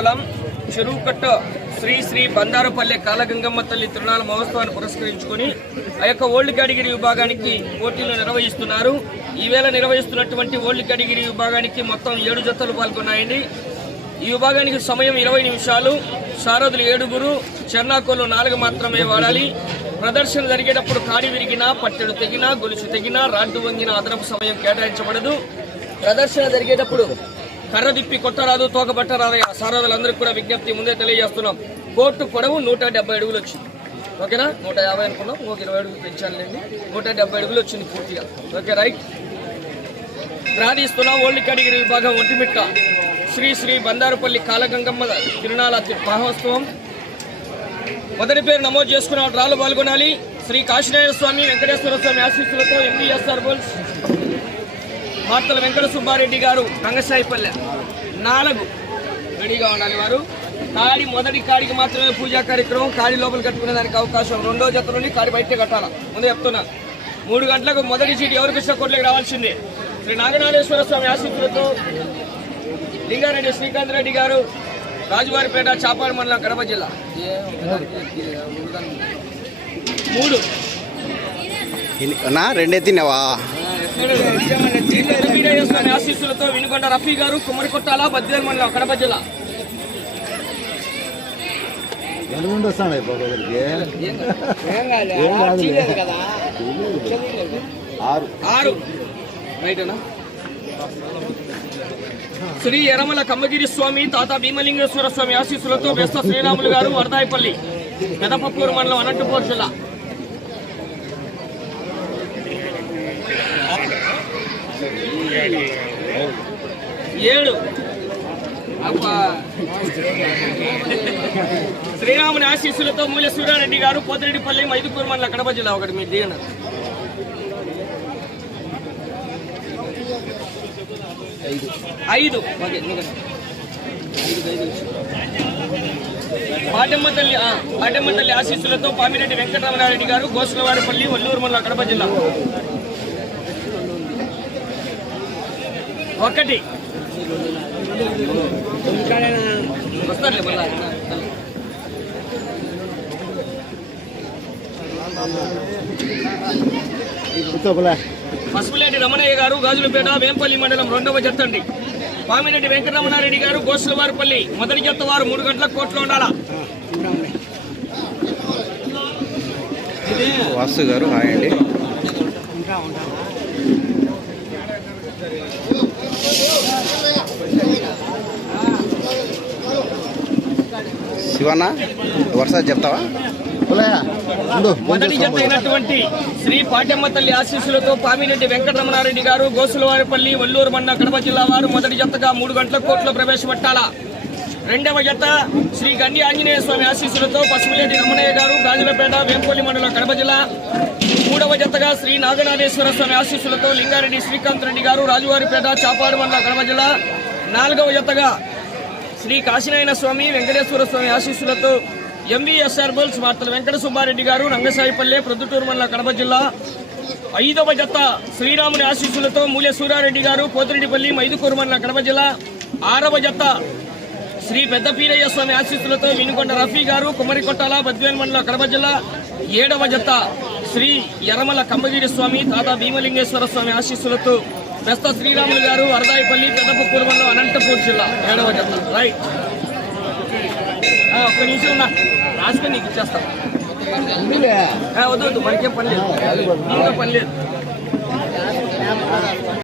మండలం చెరువుకట్ట శ్రీ శ్రీ బందారపల్లె కాలగంగమ్మ తల్లి తిరుణాల మహోత్సవాన్ని పురస్కరించుకొని ఆ యొక్క ఓల్డ్ కేటగిరీ విభాగానికి పోటీలు నిర్వహిస్తున్నారు. ఈవేళ నిర్వహిస్తున్నటువంటి ఓల్డ్ కేటగిరీ విభాగానికి మొత్తం ఏడు జతలు పాల్గొన్నాయండి. ఈ విభాగానికి సమయం ఇరవై నిమిషాలు. సారథులు ఏడుగురు చెర్నాకోలు నాలుగు మాత్రమే వాడాలి. ప్రదర్శన జరిగేటప్పుడు కాడి విరిగినా పట్టెడు తెగినా గొలుసు తెగినా రాడ్డు వంగిన అదనపు సమయం కేటాయించబడదు. ప్రదర్శన జరిగేటప్పుడు కర్ర తిప్పి కొట్టరాదు తోకబట్టరాదు సారథులందరికీ కూడా విజ్ఞప్తి ముందే తెలియజేస్తున్నాం. కోర్టు పొడవు నూట డెబ్బై అడుగులు వచ్చింది. ఓకేనా? నూట యాభై అనుకున్నాం. ఒక ఇరవై అడుగులు పెంచాలండి నూట డెబ్బై అడుగులు వచ్చింది పూర్తిగా. Okay right? ప్రార్థిస్తున్నాం. ఓల్డ్ కేటగిరీ విభాగం ఒంటిమిట్ట. శ్రీ శ్రీ బందారుపల్లి కాలగంగమ్మ తిరునాళ మహోత్సవం. మొదటి పేరు నమోదు చేసుకున్న రాళ్ళు పాల్గొనాలి. శ్రీ కాశీనారాయణ స్వామి వెంకటేశ్వర స్వామి ఆశీస్సులతో ఎంపీఎస్ఆర్ బోల్స్ వార్తల వెంకట సుబ్బారెడ్డి గారు రంగశాయిపల్లె నాలుగు. రెడీగా ఉండాలి వారు. కాడి మొదటి కాడికి మాత్రమే పూజా కార్యక్రమం కాడి లోపల కట్టుకునే దానికి అవకాశం. రెండో జత నుండి కాడి బయట కట్టాలా? ముందు చెప్తున్నా. మూడు గంటలకు మొదటి సీట్ ఎవరికి ఇష్ట కోట్లకి రావాల్సిందే? శ్రీ నాగనాథేశ్వర స్వామి ఆశీర్వతో లింగారెడ్డి శ్రీకాంత్ రెడ్డి గారు రాజువారిపేట చాపాడు మండలం కడప జిల్లా. మూడు. నా రెండే తిన్నావా? స్వామి ఆశీస్సులతో వినుకొండ రఫీ గారు కుమ్మరికొట్టాల బద్వేల్ మండలం కడప జిల్లా ఆరు శ్రీ ఎరమల కమ్మగిరి స్వామి తాత భీమలింగేశ్వర స్వామి ఆశీస్సులతో బెస్త శ్రీరాములు గారు వరదాయపల్లి పెదపప్పూరు మండలం అనంతపూర్ జిల్లా. ఏడు. శ్రీరాముని ఆశీస్సులతో మూల సూర్యారెడ్డి గారు పోతిరెడ్డిపల్లి మైదుకూరు మండల కడప జిల్లా ఒకటి. మీరు దిగండి ఐదు. ఓకే ఎందుకంటే పాటమ్మ తల్లి పాటమ్మ తల్లి ఆశీస్సులతో పామిరెడ్డి వెంకటరమణారెడ్డి గారు గోసులవారిపల్లి వల్లూరు మండల కడప జిల్లా. ఒకటి. పసుపులేటి రమణయ్య గారు గాజులపేట వేంపల్లి మండలం రెండవ జత అండి పామిరెడ్డి వెంకటరమణారెడ్డి గారు గోసులవారిపల్లి మొదటి జత వారు మూడు గంటల కోట్లో ఉండాలా? వాసు గారు హాయ్ అండి. శివన్న వరుస చెప్తావా? మొదటి జత అయినటువంటి శ్రీ పాటమ్మ తల్లి ఆశీస్సులతో పామిరెడ్డి వెంకటరమణారెడ్డి గారు గోసులవారిపల్లి వల్లూరు మండ కడప జిల్లా వారు మొదటి జతగా మూడు గంటల కోట్లో ప్రవేశపెట్టాలా. రెండవ జత శ్రీ గండి ఆంజనేయ స్వామి ఆశీస్సులతో పసుపులేటి రమణయ్య గారు గాజులపేట వేంపల్లి మండలం కడప జిల్లా మూడవ జతగా శ్రీ నాగనాథేశ్వర స్వామి ఆశీస్సులతో లింగారెడ్డి శ్రీకాంత్ రెడ్డి గారు రాజువారిపేట చాపాడు మండలం కడప జిల్లా నాలుగవ జతగా శ్రీ కాశీనాయన స్వామి వెంకటేశ్వర స్వామి ఆశీస్సులతో ఎంవీఎస్ఆర్ బుల్స్ వార్తల వెంకట సుబ్బారెడ్డి గారు రంగసాయిపల్లె ప్రొద్దుటూరు మండల కడప జిల్లా. ఐదవ జత శ్రీరాముని ఆశీస్సులతో మూల్య సూరారెడ్డి గారు పోతిరెడ్డిపల్లి మైదుకూరు మండల కడప జిల్లా. ఆరవ జత శ్రీ పెద్దపీరయ్య స్వామి ఆశీస్సులతో వినుకొండ రఫీ గారు కుమరికొట్టాల బద్వేల్ మండల కడప జిల్లా. ఏడవ జత శ్రీ యరమల కంబగిరి స్వామి తాత భీమలింగేశ్వర స్వామి ఆశీస్సులతో బెస్త శ్రీరాములు గారు వరదాయిపల్లి పెద్దపప్పూరు మండలం అనంతపూర్ జిల్లా ఏడవ జత రైట్. ఆ, ఒక్క నిమిషం ఉన్నా. రాసుకొని నీకు ఇచ్చేస్తాం. వద్దు వద్దు మనకేం పని లేదు. ఇంకా పని లేదు.